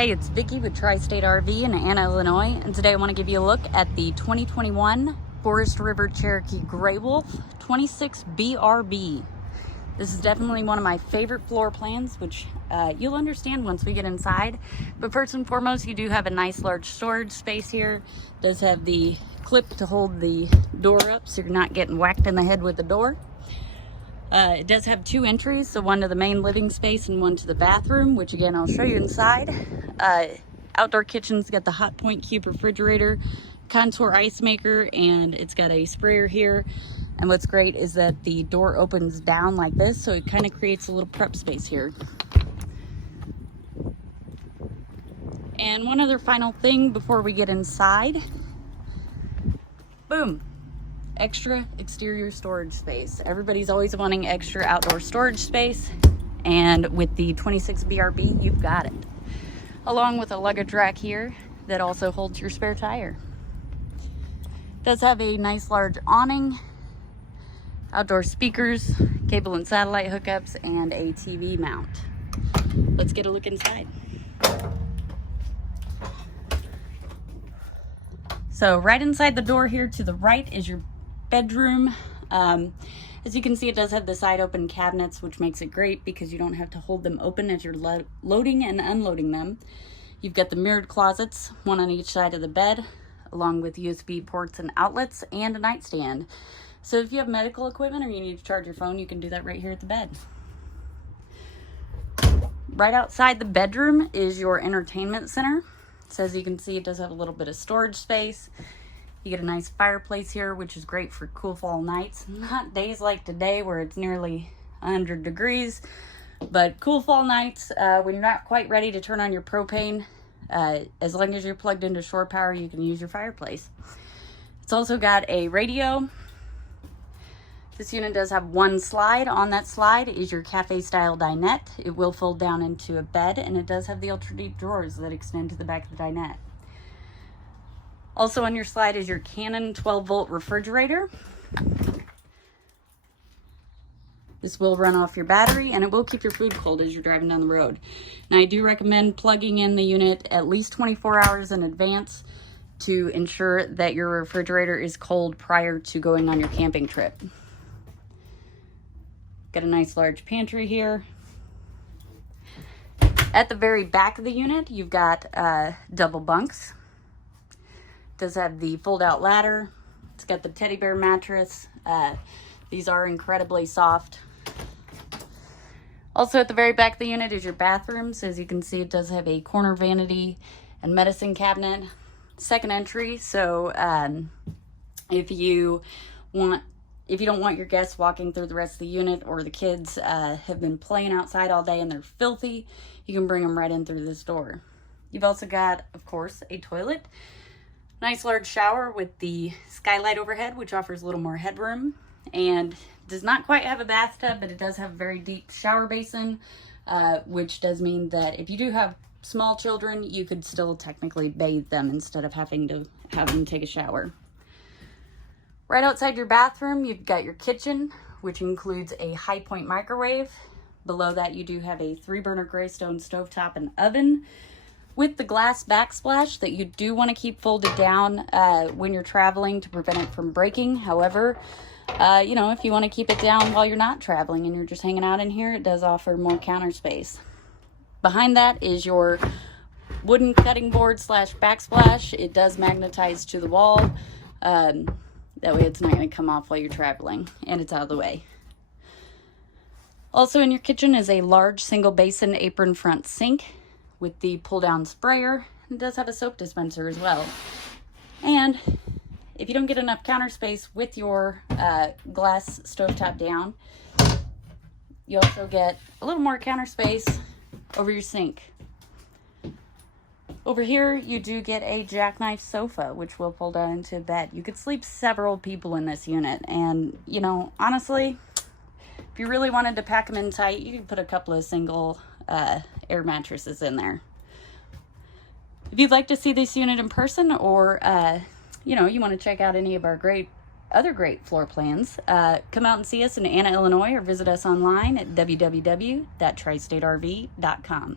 Hey, it's Vicki with Tri-State RV in Anna, Illinois, and today I want to give you a look at the 2021 Forest River Cherokee Grey Wolf 26 BRB. This is definitely one of my favorite floor plans, which you'll understand once we get inside. But first and foremost, you do have a nice large storage space here. It does have the clip to hold the door up so you're not getting whacked in the head with the door. It does have two entries, so one to the main living space and one to the bathroom, which again I'll show you inside. Outdoor kitchen's got the hot point cube refrigerator, contour ice maker, and it's got a sprayer here. And what's great is that the door opens down like this, so it kind of creates a little prep space here. And one other final thing before we get inside. Boom. Extra exterior storage space. Everybody's always wanting extra outdoor storage space, and with the 26 BRB, you've got it. Along with a luggage rack here that also holds your spare tire. It does have a nice large awning, outdoor speakers, cable and satellite hookups, and a TV mount. Let's get a look inside. So right inside the door here to the right is your bedroom. As you can see, it does have the side open cabinets, which makes it great because you don't have to hold them open as you're loading and unloading them. You've got the mirrored closets, one on each side of the bed, along with USB ports and outlets, and a nightstand. So if you have medical equipment or you need to charge your phone, you can do that right here at the bed. Right outside the bedroom is your entertainment center. So as you can see, it does have a little bit of storage space. You get a nice fireplace here, which is great for cool fall nights. Not days like today where it's nearly 100 degrees, but cool fall nights when you're not quite ready to turn on your propane. As long as you're plugged into shore power, you can use your fireplace. It's also got a radio. This unit does have one slide. On that slide is your cafe style dinette. It will fold down into a bed, and it does have the ultra deep drawers that extend to the back of the dinette. Also on your slide is your Canon 12-volt refrigerator. This will run off your battery, and it will keep your food cold as you're driving down the road. Now, I do recommend plugging in the unit at least 24 hours in advance to ensure that your refrigerator is cold prior to going on your camping trip. Got a nice large pantry here. At the very back of the unit, you've got double bunks. Does have the fold-out ladder. It's got the teddy bear mattress. These are incredibly soft. Also at the very back of the unit is your bathroom. So as you can see, it does have a corner vanity and medicine cabinet. Second entry. So if you don't want your guests walking through the rest of the unit, or the kids have been playing outside all day and they're filthy, you can bring them right in through this door. You've also got, of course, a toilet. Nice large shower with the skylight overhead, which offers a little more headroom, and does not quite have a bathtub, but it does have a very deep shower basin, which does mean that if you do have small children, you could still technically bathe them instead of having to have them take a shower. Right outside your bathroom, you've got your kitchen, which includes a high point microwave. Below that, you do have a 3-burner Greystone stovetop and oven, with the glass backsplash that you do want to keep folded down when you're traveling to prevent it from breaking. However, you know, if you want to keep it down while you're not traveling and you're just hanging out in here, it does offer more counter space. Behind that is your wooden cutting board slash backsplash. It does magnetize to the wall. That way it's not going to come off while you're traveling, and it's out of the way. Also in your kitchen is a large single basin apron front sink with the pull-down sprayer. It does have a soap dispenser as well. And if you don't get enough counter space with your glass stovetop down, you also get a little more counter space over your sink. Over here, you do get a jackknife sofa, which will fold down into a bed. You could sleep several people in this unit, and, you know, honestly, if you really wanted to pack them in tight, you could put a couple of single air mattresses in there. If you'd like to see this unit in person, or you know, you want to check out any of our other great floor plans, come out and see us in Anna, Illinois, or visit us online at www.tristaterv.com.